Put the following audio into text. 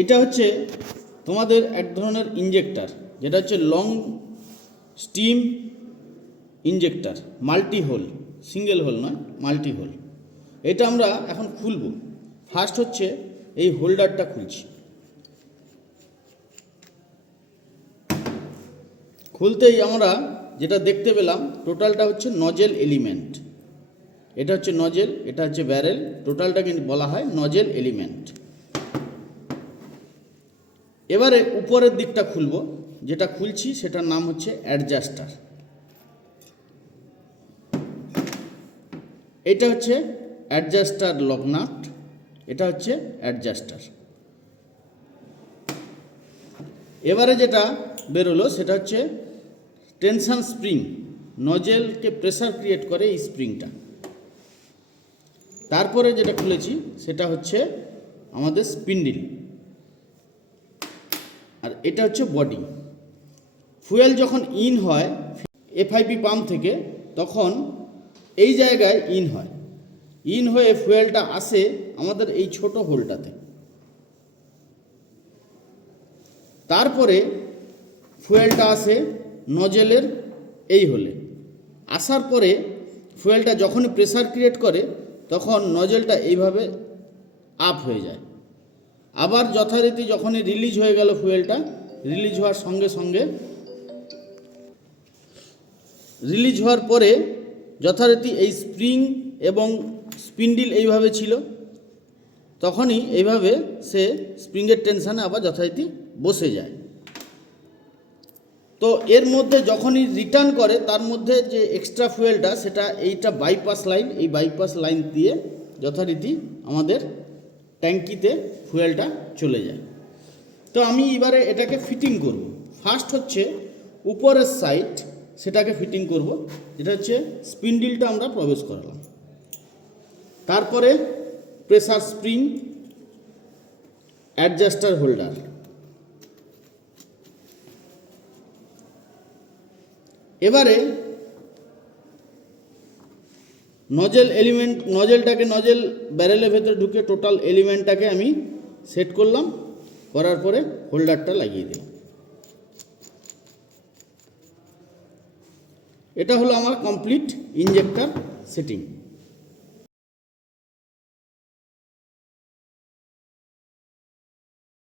এটা হচ্ছে তোমাদের এক ধরনের ইঞ্জেক্টর, যেটা হচ্ছে long steam injector, multi hole, single hole নয়, মাল্টি হোল। এটা আমরা এখন খুলব। ফার্স্ট হচ্ছে এই হোল্ডারটা খুলছি। খুলতেই আমরা যেটা দেখতে পেলাম, টোটালটা হচ্ছে নজেল এলিমেন্ট। এটা হচ্ছে নজেল, এটা হচ্ছে ব্যারেল, টোটালটা কিন্তু বলা হয় নজেল এলিমেন্ট। এবারে উপরের দিকটা খুলব, যেটা খুলছি সেটার নাম হচ্ছে অ্যাডজাস্টার। এটা হচ্ছে অ্যাডজাস্টার লক নাট, এটা হচ্ছে অ্যাডজাস্টার। এবারে যেটা বেরোলো সেটা হচ্ছে টেনশন স্প্রিং, নজেলকে প্রেসার ক্রিয়েট করে এই স্প্রিংটা। তারপরে যেটা খুলেছি সেটা হচ্ছে আমাদের স্পিন্ডিল, আর এটা হচ্ছে বডি। ফুয়েল যখন ইন হয় এফআইপি পাম্প থেকে, তখন এই জায়গায় ইন হয়, ইন হয়ে ফুয়েলটা আসে আমাদের এই ছোট হোলটাতে। তারপরে ফুয়েলটা আসে নজেলের এই হোলে। আসার পরে ফুয়েলটা যখনই প্রেসার ক্রিয়েট করে তখন নজেলটা এইভাবে আপ হয়ে যায়। আবার যথারীতি যখনই রিলিজ হয়ে গেল ফুয়েলটা, রিলিজ হওয়ার সঙ্গে সঙ্গে, রিলিজ হওয়ার পরে যথারীতি এই স্প্রিং এবং স্পিন্ডিল এইভাবে ছিল, তখনই এইভাবে সে স্প্রিংয়ের টেনশানে আবার যথারীতি বসে যায়। তো এর মধ্যে যখনই রিটার্ন করে তার মধ্যে যে এক্সট্রা ফুয়েলটা, সেটা এইটা বাইপাস লাইন, এই বাইপাস লাইন দিয়ে যথারীতি আমাদের ট্যাঙ্কিতে ফুয়েলটা চলে যায়। তো আমি এবারে এটাকে ফিটিং করব। ফার্স্ট হচ্ছে উপরের সাইড, সেটাকে ফিটিং করব, যেটা হচ্ছে স্পিন্ডিলটা আমরা প্রবেশ করালাম। তারপরে প্রেসার স্প্রিং, অ্যাডজাস্টার হোল্ডার। এবারে নজেল এলিমেন্ট, নজেলটাকে নজেল ব্যারেলের ভেতরে ঢুকে টোটাল এলিমেন্টটাকে আমি সেট করলাম, করার পরে হোল্ডারটা লাগিয়ে দিলাম। এটা হলো আমার কমপ্লিট ইঞ্জেক্টর সেটিং।